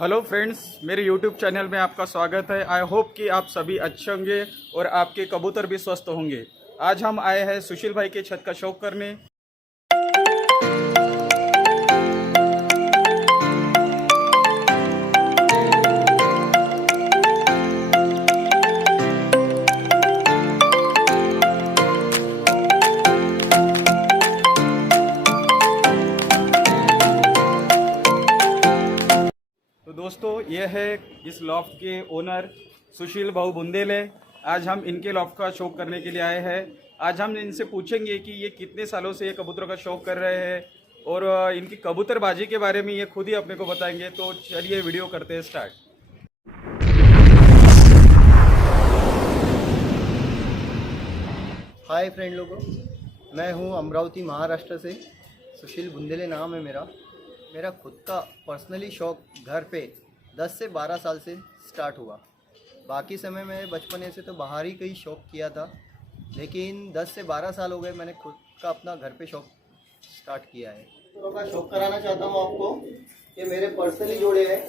Hello friends, मेरे YouTube channel में आपका स्वागत है। आई होप कि आप सभी अच्छे होंगे और आपके कबूतर भी स्वस्थ होंगे। आज हम आए हैं सुशील भाई के छत का शौक करने। तो दोस्तों, ये है इस लॉफ्ट के ओनर सुशील भाऊ बुंदेले। आज हम इनके लॉफ्ट का शौक करने के लिए आए हैं। आज हम इनसे पूछेंगे कि ये कितने सालों से ये कबूतरों का शौक कर रहे हैं और इनकी कबूतरबाजी के बारे में ये खुद ही अपने को बताएंगे। तो चलिए वीडियो करते हैं स्टार्ट। हाय फ्रेंड लोगों, मैं हूं अमरावती महाराष्ट्र से। सुशील बुंदेले नाम है मेरा खुद का पर्सनली शौक घर पे 10 से 12 साल से स्टार्ट हुआ। बाकी समय में बचपने से तो बाहर ही कहीं शौक किया था, लेकिन 10 से 12 साल हो गए मैंने खुद का अपना घर पे शौक स्टार्ट किया है। तो का शौक कराना चाहता हूँ आपको। ये मेरे पर्सनली जोड़े हैं,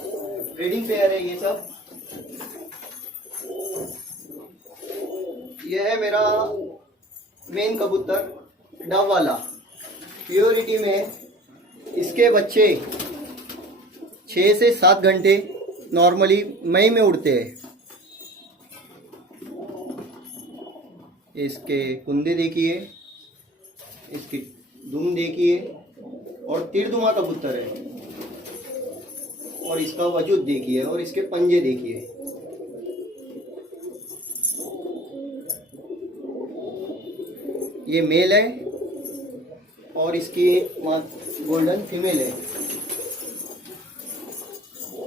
ब्रीडिंग पेयर है ये सब। ये है मेरा मेन कबूतर डव वाला, प्योरिटी में। इसके बच्चे 6 से 7 घंटे नॉर्मली मई में उड़ते हैं। इसके कुंदे देखिए, इसकी दुम देखिए, और तिरदुमा कबूतर है। और इसका वजूद देखिए और इसके पंजे देखिए। ये मेल है और इसकी गोल्डन फीमेल है।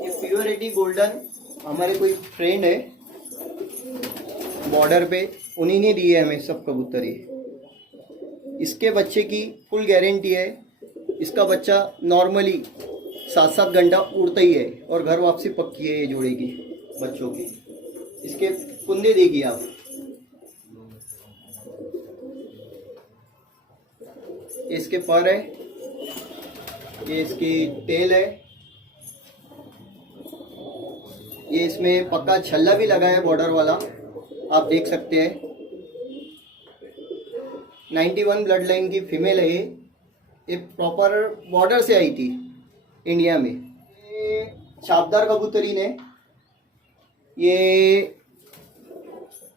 ये प्योरिटी गोल्डन हमारे कोई फ्रेंड है बॉर्डर पे, उन्हीं ने दिए हमें सब कबूतर। ये इसके बच्चे की फुल गारंटी है। इसका बच्चा नॉर्मली 7-7 घंटा उड़ता ही है और घर वापसी पक्की है ये जोड़े की बच्चों की। इसके कुंदे देखिए आप। इसके पर है, ये इसकी टेल है। ये इसमें पक्का छल्ला भी लगा है बॉर्डर वाला, आप देख सकते हैं। 91 ब्लड लाइन की फीमेल है ये प्रॉपर बॉर्डर से आई थी इंडिया में। ये छापदार कबूतरीन है। ये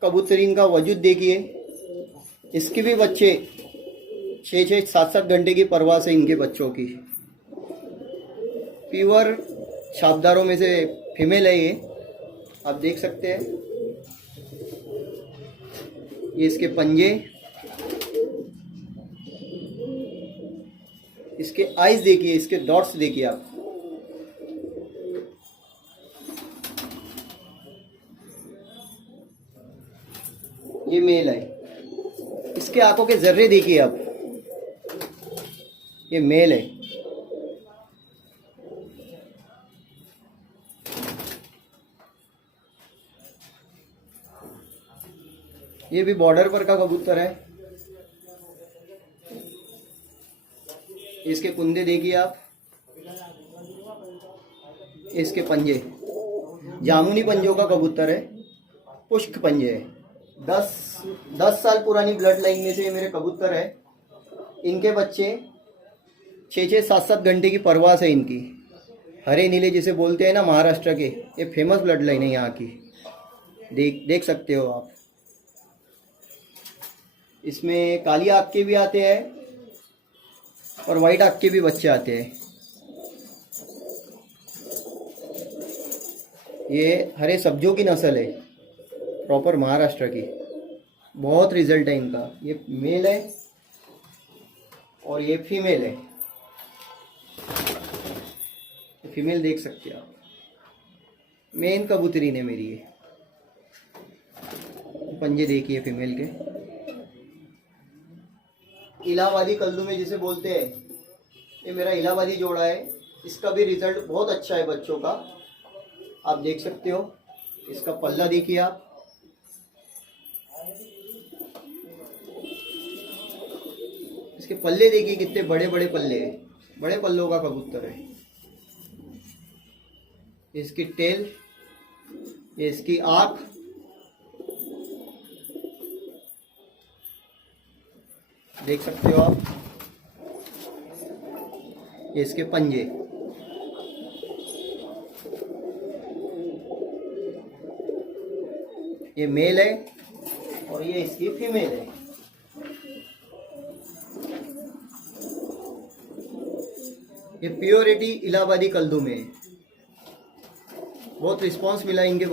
कबूतरीन का वजूद देखिए। इसके भी बच्चे 6-6, 7-7 घंटे की परवास है इनके बच्चों की। प्योर छापदारों में से फीमेल है ये, आप देख सकते हैं। ये इसके पंजे, इसके आईज देखिए, इसके डॉट्स देखिए आप। ये मेल है। इसके आंखों के जर्रे देखिए आप। ये मेल है। ये भी बॉर्डर पर का कबूतर है। इसके कुंदे देखिए आप, इसके पंजे जामुनी पंजों का कबूतर है, पुष्क पंजे है। 10 साल पुरानी ब्लड लाइन में से ये मेरे कबूतर है। इनके बच्चे 6-6, 7-7 घंटे की परवास है इनकी। हरे नीले जिसे बोलते हैं ना महाराष्ट्र के, ये फेमस ब्लड लाइन है यहाँ की। देख सकते हो आप। इसमें काली आँख के भी आते हैं और वाइट आँख के भी बच्चे आते हैं। ये हरे सब्जियों की नस्ल है, प्रॉपर महाराष्ट्र की। बहुत रिजल्ट है इनका। ये मेल है और ये फीमेल है। फीमेल देख सकते हैं आप। मेन कबूतरी ने मेरी ये। पंजे देखिए फीमेल के। इलाहाबादी कल्लू में जिसे बोलते हैं, ये मेरा इलाहाबादी जोड़ा है। इसका भी रिजल्ट बहुत अच्छा है बच्चों का, आप देख सकते हो। इसका पल्ला देखिए आप। इसके पल्ले देखिए कितने बड़े बड़े पल्ले हैं, बड़े पल्लों का कबूतर है। इसकी टेल, ये इसकी आँख, देख सकते हो आप। ये इसके पंजे, ये मेल है और ये इसकी फीमेल है। ये प्योरिटी इलाहाबादी कल्दू में है। बहुत रिस्पांस मिला इनके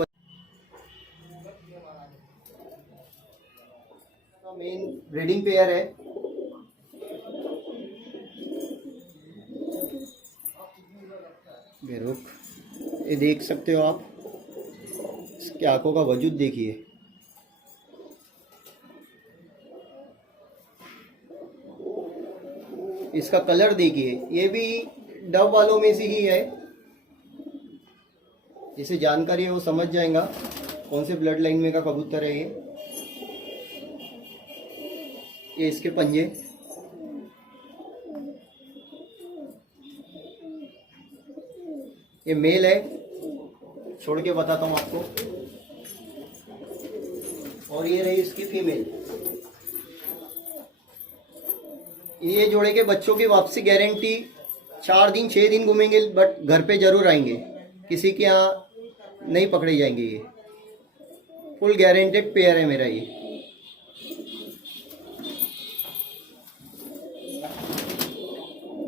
मेन ब्रीडिंग पेयर है। ये रुक, ये देख सकते हो आप, इसकी आंखों का वजूद देखिए। इसका कलर देखिए, ये भी डव वालों में से ही है। जिसे जानकारी है वो समझ जाएगा कौन से ब्लड लाइन में का कबूतर है ये इसके पंजे, ये मेल है, छोड़ के बताता हूँ आपको। और ये रही इसकी फीमेल। ये जोड़े के बच्चों की वापसी गारंटी 4 दिन 6 दिन घूमेंगे, बट घर पे जरूर आएंगे, किसी के यहाँ नहीं पकड़े जाएंगे। ये फुल गारंटेड पेयर है मेरा। ये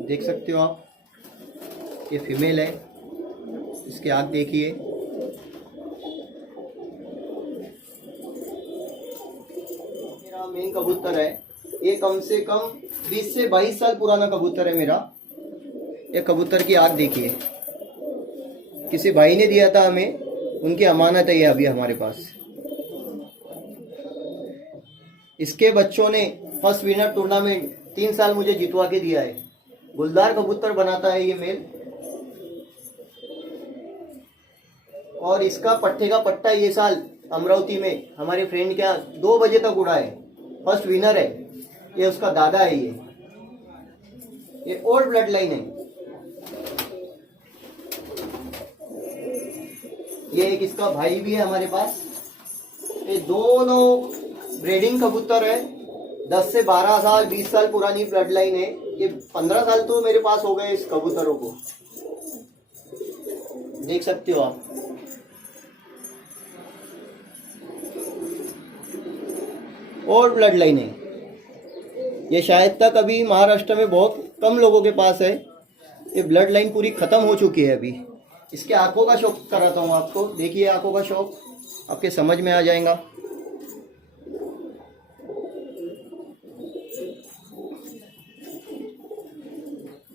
देख सकते हो आप, ये फीमेल है, इसकी आँख देखिए। मेरा मेन कबूतर है, ये कम से कम 20 से 22 साल पुराना कबूतर है मेरा। ये कबूतर की आँख देखिए, किसी भाई ने दिया था हमें, उनकी अमानत है ये अभी हमारे पास। इसके बच्चों ने फर्स्ट विनर टूर्नामेंट 3 साल मुझे जितवा के दिया है। गुलदार कबूतर बनाता है ये मेल। और इसका पट्टे का पट्टा ये साल अमरावती में हमारे फ्रेंड के यहाँ 2 बजे तक उड़ा है। फर्स्ट विनर है ये, उसका दादा है ये ओल्ड ब्लड लाइन है। ये एक इसका भाई भी है हमारे पास। ये दोनों ब्रीडिंग कबूतर है, 10 से 12 साल 20 साल पुरानी ब्लड लाइन है। ये 15 साल तो मेरे पास हो गए इस कबूतरों को, देख सकते हो आप। और ब्लड लाइन है ये, शायद तक अभी महाराष्ट्र में बहुत कम लोगों के पास है। ये ब्लड लाइन पूरी खत्म हो चुकी है अभी। इसके आंखों का शौक कराता हूँ आपको, देखिए आंखों का शौक आपके समझ में आ जाएगा।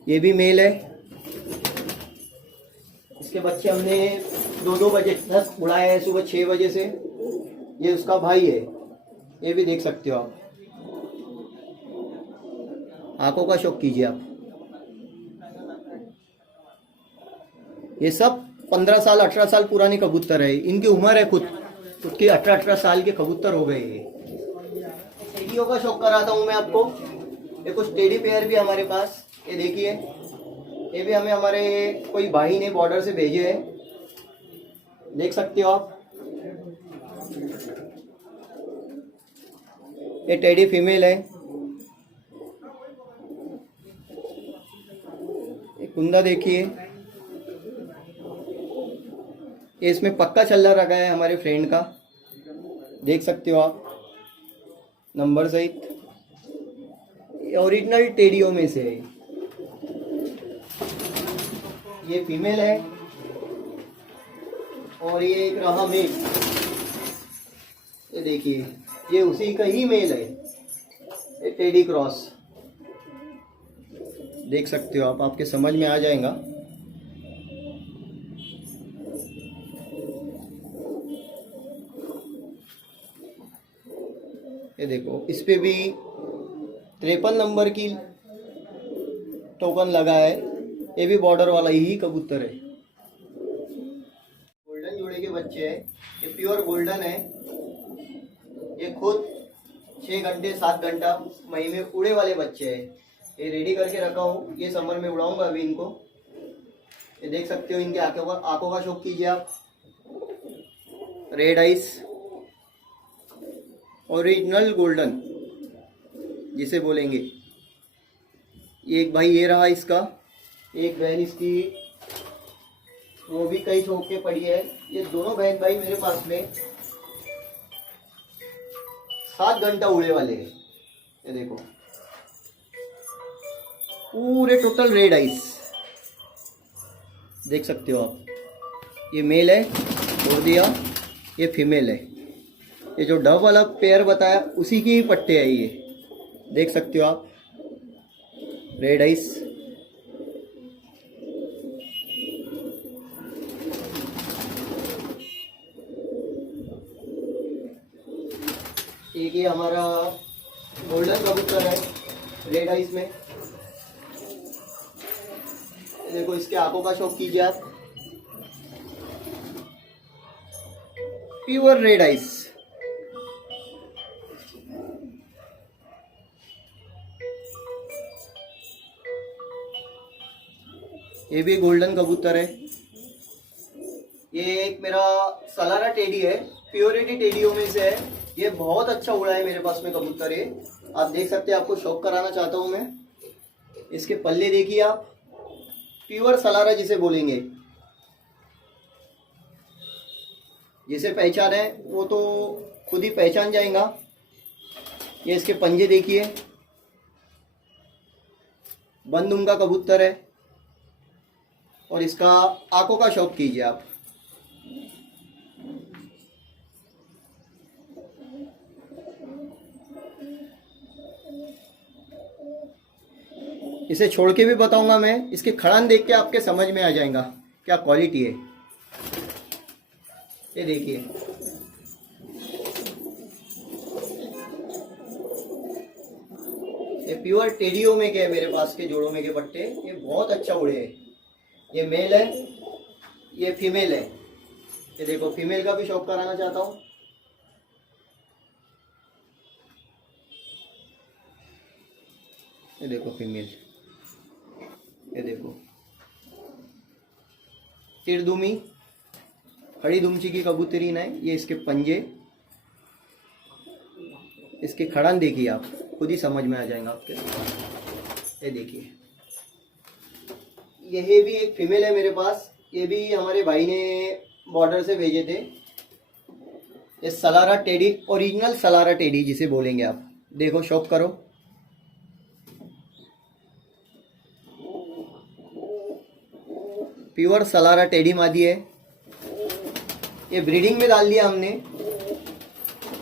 ये भी मेल है। इसके बच्चे हमने 2-2 बजे तक उड़ाए हैं, सुबह 6 बजे से। ये उसका भाई है, ये भी देख सकते हो आप। आंखों का शौक कीजिए आप। ये सब 15 साल 18 साल पुराने कबूतर है। इनकी उम्र है खुद की 18 साल के कबूतर हो गए। ये टेडियों का शौक कराता हूँ मैं आपको। ये कुछ टेडी पेयर भी हमारे पास, ये देखिए। ये भी हमें हमारे कोई भाई ने बॉर्डर से भेजे हैं, देख सकते हो आप। ये टेडी फीमेल है। ये कुंदा देखिए, ये इसमें पक्का छल्ला रखा है हमारे फ्रेंड का, देख सकते हो आप, नंबर सहित। ओरिजिनल टेडियो में से है। ये फीमेल है और ये एक रहा मेल। ये देखिए, ये उसी का ही मेल है, ये टेडी क्रॉस, देख सकते हो आप, आपके समझ में आ जाएगा। ये देखो, इस पे भी 53 नंबर की टोकन लगा है। ये भी बॉर्डर वाला ही कबूतर है। गोल्डन जोड़े के बच्चे हैं, ये प्योर गोल्डन है। ये खुद 6 घंटे 7 घंटा मई में उड़े वाले बच्चे हैं। ये रेडी करके रखा हूँ, ये समर में उड़ाऊंगा अभी इनको। ये देख सकते हो, इनके आंखों का शौक कीजिए आप। रेड आइस, ओरिजिनल गोल्डन जिसे बोलेंगे। एक भाई ये रहा इसका, एक बहन इसकी वो भी कई शौक के पड़ी है। ये दोनों बहन भाई मेरे पास में 7 घंटा उड़े वाले हैं। ये देखो पूरे टोटल रेड आइस देख सकते हो आप। ये मेल है, छोड़ दिया, ये फीमेल है। ये जो डब वाला पेयर बताया उसी की ही पट्टे है ये, देख सकते हो आप। रेड आइस, एक ये हमारा गोल्डन कबूतर है रेड आइस में। देखो इसके आंखों का शौक कीजिए आप। प्योर रेड आइस, ये भी गोल्डन कबूतर है। ये एक मेरा सलारा टेडी है, प्योरिटी टेडियो में से है। ये बहुत अच्छा उड़ा है मेरे पास में कबूतर। ये आप देख सकते हैं, आपको शौक कराना चाहता हूँ मैं। इसके पल्ले देखिए आप, प्योर सलारा जिसे बोलेंगे। जिसे पहचान है वो तो खुद ही पहचान जाएगा। ये इसके पंजे देखिए, बंदूम का कबूतर है। और इसका आंखों का शौक कीजिए आप। इसे छोड़ के भी बताऊंगा मैं, इसके खड़ान देख के आपके समझ में आ जाएगा क्या क्वालिटी है। ये देखिए, ये प्योर टेडियो में के है मेरे पास के जोड़ों में के पट्टे। ये बहुत अच्छा उड़े हैं। ये मेल है, ये फीमेल है। ये देखो, फीमेल का भी शौक कराना चाहता हूँ। ये देखो फीमेल, ये देखो तिरदुमी, खड़ी दुमची की कबूतरीन है। ये इसके पंजे, इसके खड़ान देखिए आप, खुद ही समझ में आ जाएगा आपके। ये देखिए, यह भी एक फीमेल है मेरे पास। ये भी हमारे भाई ने बॉर्डर से भेजे थे। ये सलारा टेडी, ओरिजिनल सलारा टेडी जिसे बोलेंगे आप। देखो, शौक करो। प्योर सलारा टेडी मादी है। ये ब्रीडिंग में डाल दिया हमने।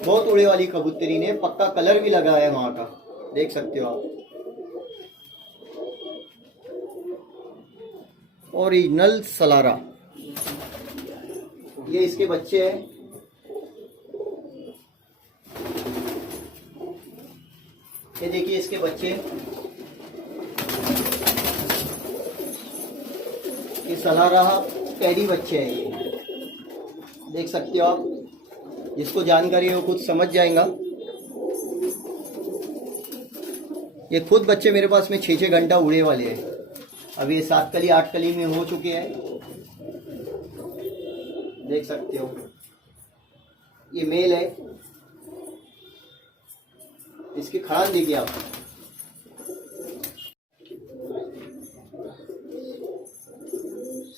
बहुत उड़े वाली कबूतरी ने, पक्का कलर भी लगा है वहाँ का, देख सकते हो आप। ओरिजिनल सलारा। ये इसके बच्चे हैं। ये देखिए इसके बच्चे। ये सलारा टेडी बच्चे हैं। ये देख सकते हो आप। जिसको जानकारी है वो खुद समझ जाएगा। ये खुद बच्चे मेरे पास में 6-6 घंटा उड़े वाले हैं। अभी ये 7 कली 8 कली में हो चुके हैं, देख सकते हो। ये मेल है। इसकी खान देखिए आप।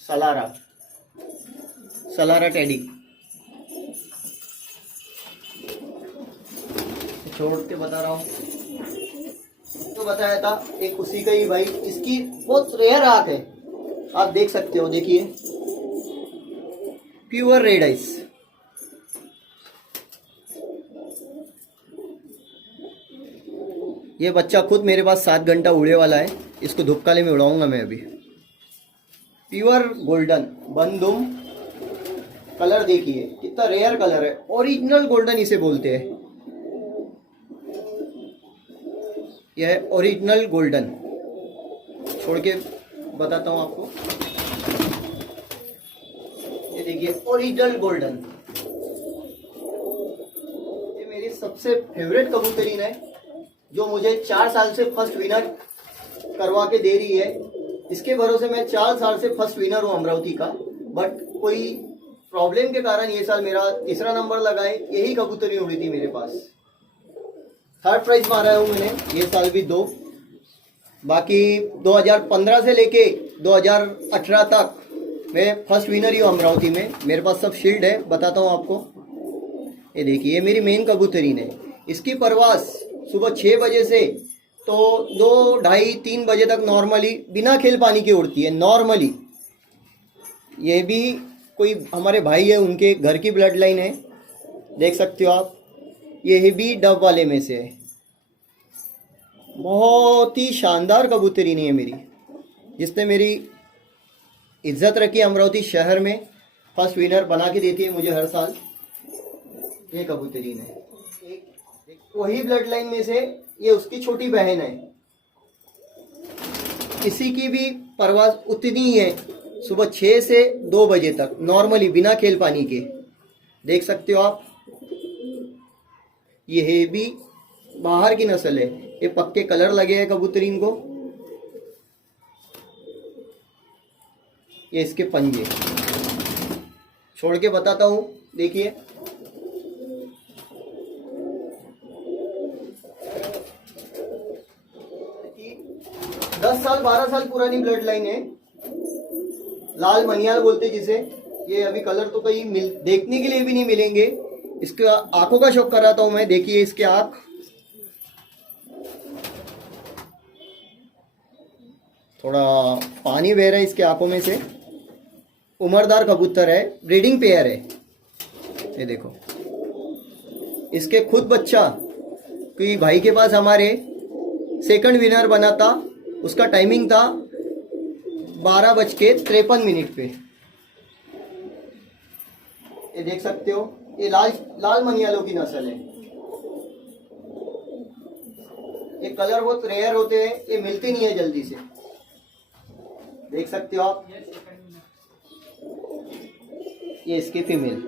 सलारा, सलारा टेडी। छोड़ के बता रहा हूँ, तो बताया था एक उसी का ही भाई। इसकी बहुत रेयर आंख है, आप देख सकते हो। देखिए, प्योर रेड आइस। ये बच्चा खुद मेरे पास 7 घंटा उड़े वाला है। इसको धूपकाले में उड़ाऊंगा मैं अभी। Pure golden बंदुम। कलर देखिए कितना रेयर कलर है, ओरिजिनल गोल्डन इसे बोलते हैं। यह है ओरिजिनल गोल्डन। छोड़ के बताता हूँ आपको। ये देखिए, ओरिजिनल गोल्डन। ये मेरी सबसे फेवरेट कबूतरीन है, जो मुझे 4 साल से फर्स्ट विनर करवा के दे रही है। इसके भरोसे मैं 4 साल से फर्स्ट विनर हूँ अमरावती का, बट कोई प्रॉब्लम के कारण ये साल मेरा तीसरा नंबर लगा है। यही कबूतरी उड़ी थी मेरे पास, थर्ड प्राइज मारा हूँ मैंने ये साल भी 2। बाकी 2015 से लेके 2018 तक मैं फर्स्ट विनर ही हूँ अमरावती में। मेरे पास सब शील्ड है, बताता हूँ आपको। ये देखिए, ये मेरी मेन कबूतरीन है। इसकी परवास सुबह 6 बजे से तो 2, ढाई, 3 बजे तक नॉर्मली बिना खेल पानी के उड़ती है नॉर्मली। ये भी कोई हमारे भाई है, उनके घर की ब्लड लाइन है, देख सकते हो आप। ये भी डब वाले में से है। बहुत ही शानदार कबूतरी नहीं है मेरी, जिसने मेरी इज्जत रखी अमरावती शहर में। फर्स्ट विनर बना के देती है मुझे हर साल। ये कबूतरी है, वही ब्लड लाइन में से ये उसकी छोटी बहन है। इसी की भी परवाज उतनी ही है, सुबह 6 से 2 बजे तक नॉर्मली बिना खेल पानी के, देख सकते हो आप। ये भी बाहर की नस्ल है। ये पक्के कलर लगे हैं कबूतरीन को। ये इसके पंजे छोड़ के बताता हूँ, देखिए। दस साल 12 साल पुरानी ब्लड लाइन है, लाल मनियाल बोलते जिसे। ये अभी कलर तो कहीं देखने के लिए भी नहीं मिलेंगे। इसके आंखों का शौक कराता हूं मैं। देखिए इसके आंख, थोड़ा पानी बह रहा है इसके आंखों में से। उम्रदार कबूतर है, ब्रीडिंग पेयर है। ये देखो, इसके खुद बच्चा कोई भाई के पास हमारे सेकंड विनर बना था। उसका टाइमिंग था 12:53 पे। ये देख सकते हो, ये लाल मनियालों की नस्ल है। ये कलर बहुत रेयर होते हैं, ये मिलते नहीं है जल्दी से, देख सकते हो आप। ये इसके फीमेल,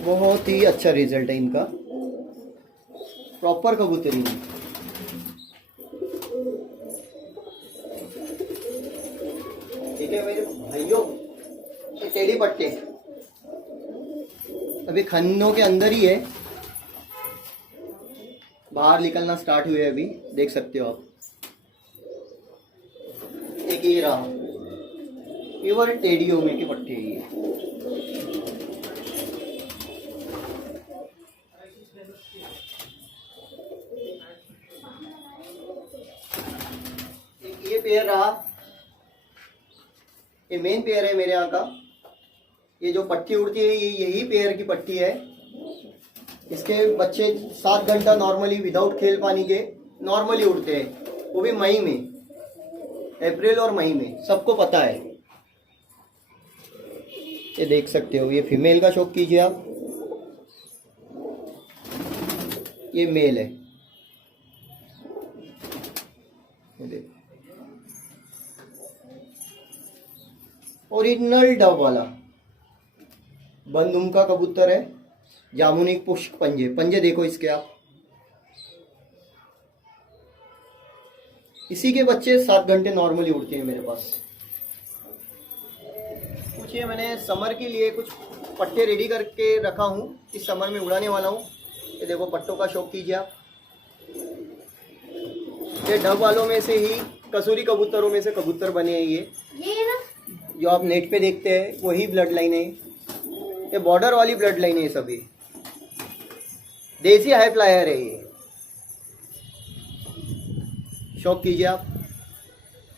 बहुत ही अच्छा रिजल्ट है इनका, प्रॉपर कबूतरी है। ठीक है मेरे भाइयों, ये टेढ़ी पट्टे अभी खन्नों के अंदर ही है, बाहर निकलना स्टार्ट हुए अभी, देख सकते हो आप। एक ये रहा, प्योर टेढ़ियों में के पट्टे ये। ये पेयर रहा, ये मेन पेयर है मेरे यहाँ का। ये जो पट्टी उड़ती है ये यही पेयर की पट्टी है। इसके बच्चे 7 घंटा नॉर्मली विदाउट खेल पानी के नॉर्मली उड़ते हैं, वो भी मई में, अप्रैल और मई में, सबको पता है। ये देख सकते हो, ये फीमेल का शौक कीजिए आप। ये मेल है, ये देखो, ओरिजिनल डब वाला बंदूम का कबूतर है। जामुनी पुष्प पंजे, पंजे देखो इसके आप। इसी के बच्चे 7 घंटे नॉर्मली उड़ते हैं मेरे पास। कुछ ये मैंने समर के लिए कुछ पट्टे रेडी करके रखा हूँ, इस समर में उड़ाने वाला हूँ। ये देखो, पट्टों का शौक कीजिए आप। ये डब वालों में से ही, कसूरी कबूतरों में से कबूतर बने हैं ये ना जो आप नेट पे देखते हैं, वही ब्लड लाइन है। ये बॉर्डर वाली ब्लड लाइन है, सभी देसी हाई फ्लायर है ये, शौक कीजिए आप।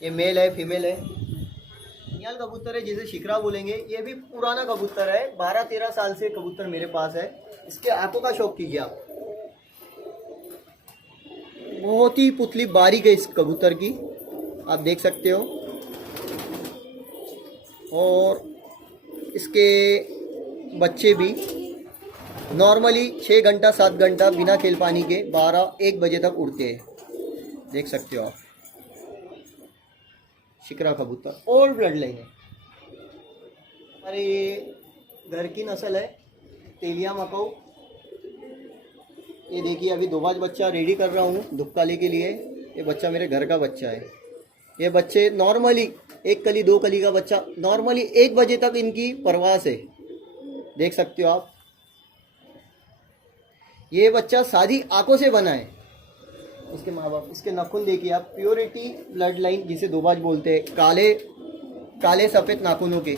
ये मेल है, फीमेल है, नियाल कबूतर है जिसे शिकरा बोलेंगे। ये भी पुराना कबूतर है, 12-13 साल से कबूतर मेरे पास है। इसके आंखों का शौक कीजिए आप। बहुत ही पुतली बारीक है इस कबूतर की, आप देख सकते हो। और इसके बच्चे भी नॉर्मली 6 घंटा 7 घंटा बिना खेल पानी के 12-1 बजे तक उड़ते हैं, देख सकते हो आप। शिकरा कबूतर और ब्लड लाइन है हमारे, ये घर की नस्ल है, तेलिया मकाऊ। ये देखिए अभी दोबाज बच्चा रेडी कर रहा हूँ दुबकाली के लिए। ये बच्चा मेरे घर का बच्चा है। ये बच्चे नॉर्मली 1 कली 2 कली का बच्चा नॉर्मली 1 बजे तक इनकी परवास है, देख सकते हो आप। ये बच्चा सादी आंखों से बना है। इसके माँ बाप, इसके नाखून देखिए आप, प्योरिटी ब्लड लाइन जिसे दोबाज बोलते हैं, काले काले सफ़ेद नाखूनों के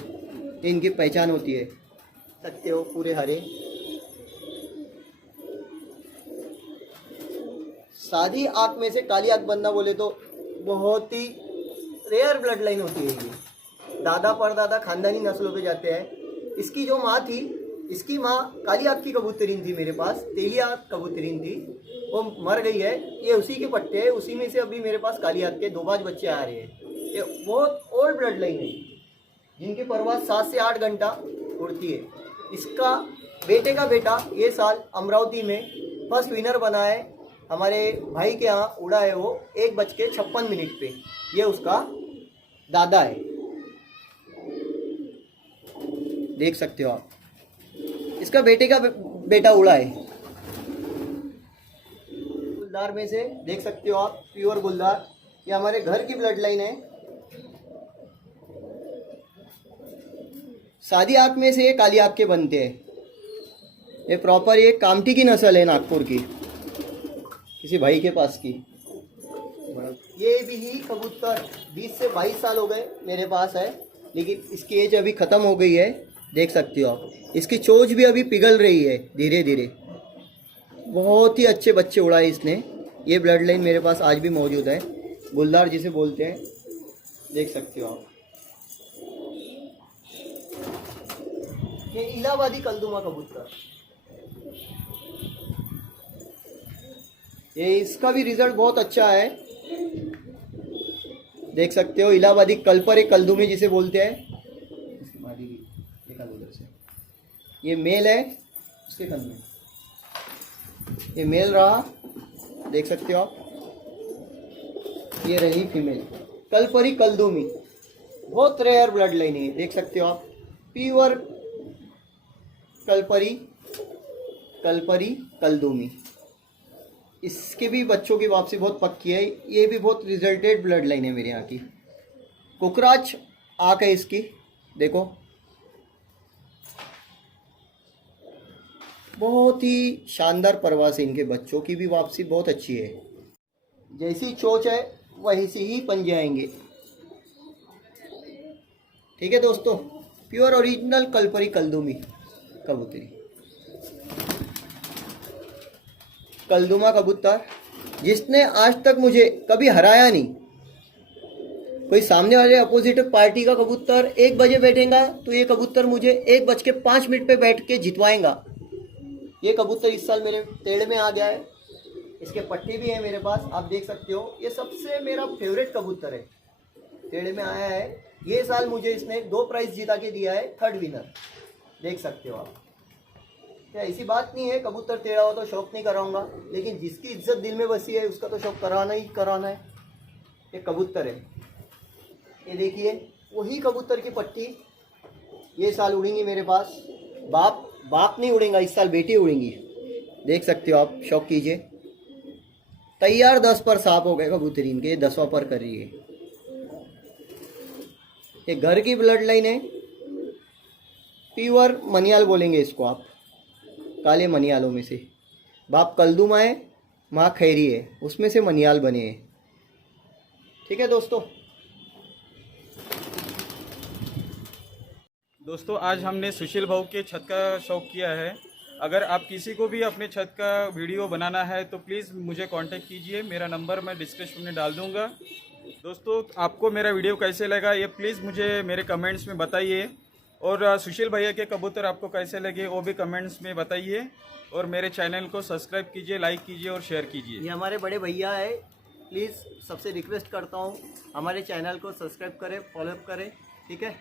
इनकी पहचान होती है। सकते हो पूरे हरे, सादी आँख में से काली आँख बनना बोले तो बहुत ही रेयर ब्लड लाइन होती है। ये दादा परदादा खानदानी नस्लों पे जाते हैं। इसकी जो माँ थी, इसकी माँ काली आँख की कबूतरीन थी मेरे पास, तेली आँख कबूतरीन थी, वो मर गई है। ये उसी के पट्टे हैं, उसी में से अभी मेरे पास काली आँख के दोबाज बच्चे आ रहे हैं। ये बहुत ओल्ड ब्लड लाइन है जिनकी परवास 7 से 8 घंटा उड़ती है। इसका बेटे का बेटा ये साल अमरावती में फर्स्ट विनर बना है। हमारे भाई के यहाँ उड़ा है वो 1:56 पे। ये उसका दादा है, देख सकते हो आप। इसका बेटे का बेटा उड़ा है। गुलदार में से देख सकते हो आप, प्योर गुलदार। ये हमारे घर की ब्लड लाइन है। सादी आँख में से ये काली आँख के बनते हैं। ये प्रॉपर ये कामठी की नस्ल है, नागपुर की, किसी भाई के पास की। ये भी ही कबूतर 20 से 22 साल हो गए मेरे पास है, लेकिन इसकी एज अभी ख़त्म हो गई है, देख सकते हो आप। इसकी चोंच भी अभी पिघल रही है धीरे धीरे। बहुत ही अच्छे बच्चे उड़ाए इसने। ये ब्लड लाइन मेरे पास आज भी मौजूद है, गुलदार जिसे बोलते हैं, देख सकते हो आप। ये इलाहाबादी कलदुमा कबूतर, ये इसका भी रिजल्ट बहुत अच्छा है, देख सकते हो। इलाहाबादी कलपर एक कलदुमी जिसे बोलते हैं। ये मेल है, उसके कंध में ये मेल रहा, देख सकते हो आप। ये रही फीमेल, कलपरी कलदुमी, बहुत रेयर ब्लड लाइन है, देख सकते हो आप। प्योर कलपरी कलदुमी। इसके भी बच्चों की वापसी बहुत पक्की है। ये भी बहुत रिजल्टेड ब्लड लाइन है मेरे यहाँ की। कुकराच आँख है इसकी, देखो, बहुत ही शानदार परवास है। इनके बच्चों की भी वापसी बहुत अच्छी है। जैसी चोंच है वैसी ही पंजे आएंगे। ठीक है दोस्तों, प्योर ओरिजिनल कलपरी कलदुमी कबूतरी, कलदुमा कबूतर, जिसने आज तक मुझे कभी हराया नहीं। कोई सामने वाले अपोजिट पार्टी का कबूतर 1 बजे बैठेगा तो ये कबूतर मुझे 1:05 पे बैठ के जितवाएगा। ये कबूतर इस साल मेरे टेढ़ में आ गया है। इसके पट्टे भी हैं मेरे पास, आप देख सकते हो। ये सबसे मेरा फेवरेट कबूतर है, टेढ़े में आया है। ये साल मुझे इसने 2 प्राइज जिता के दिया है, 3rd विनर, देख सकते हो आप। क्या ऐसी बात नहीं है कबूतर टेढ़ा हो तो शौक नहीं कराऊंगा, लेकिन जिसकी इज्जत दिल में बसी है उसका तो शौक कराना ही कराना है। ये कबूतर है, ये देखिए वही कबूतर की पट्टी ये साल उड़ेंगी मेरे पास। बाप नहीं उड़ेगा इस साल, बेटी उड़ेंगी, देख सकते हो आप। शौक कीजिए। तैयार 10 पर साफ हो गए कबूतरीन के, 10वां पर कर रही है। ये घर की ब्लड लाइन है, प्योर मनियाल बोलेंगे इसको आप, काले मनियालों में से। बाप कलदुमा है, माँ खैरी है, उसमें से मनियाल बने हैं। ठीक है दोस्तों आज हमने सुशील भाऊ के छत का शौक किया है। अगर आप किसी को भी अपने छत का वीडियो बनाना है तो प्लीज़ मुझे कांटेक्ट कीजिए। मेरा नंबर मैं डिस्क्रिप्शन में डाल दूंगा। दोस्तों आपको मेरा वीडियो कैसे लगा ये प्लीज़ मुझे मेरे कमेंट्स में बताइए, और सुशील भैया के कबूतर आपको कैसे लगे वो भी कमेंट्स में बताइए, और मेरे चैनल को सब्सक्राइब कीजिए, लाइक कीजिए और शेयर कीजिए। ये हमारे बड़े भैया है, प्लीज़ सबसे रिक्वेस्ट करता हूँ हमारे चैनल को सब्सक्राइब करें, फॉलोअप करें। ठीक है।